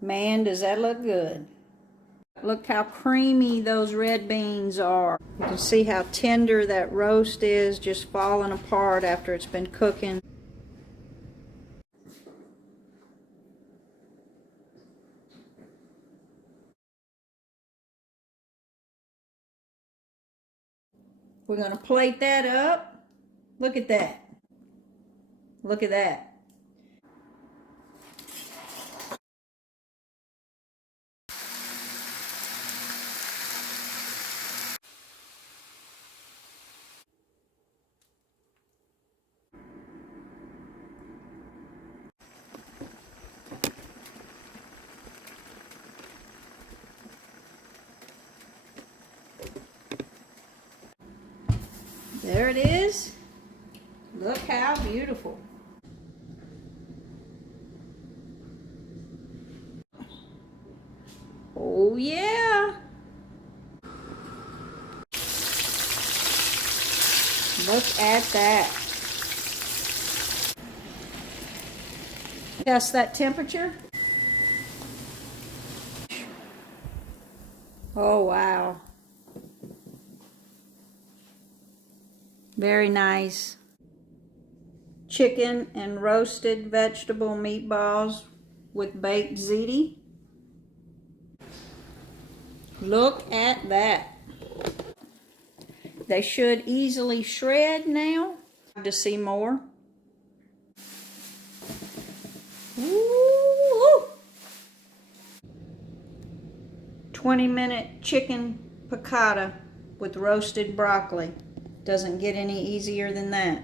Man, does that look good. Look how creamy those red beans are. You can see how tender that roast is, just falling apart after it's been cooking. We're going to plate that up. Look at that. Look at that. There it is. Look how beautiful. Oh yeah. Look at that. Test that temperature. Oh wow. Very nice. Chicken and roasted vegetable meatballs with baked ziti. Look at that. They should easily shred now. To see more. Ooh. 20-minute chicken piccata with roasted broccoli. Doesn't get any easier than that.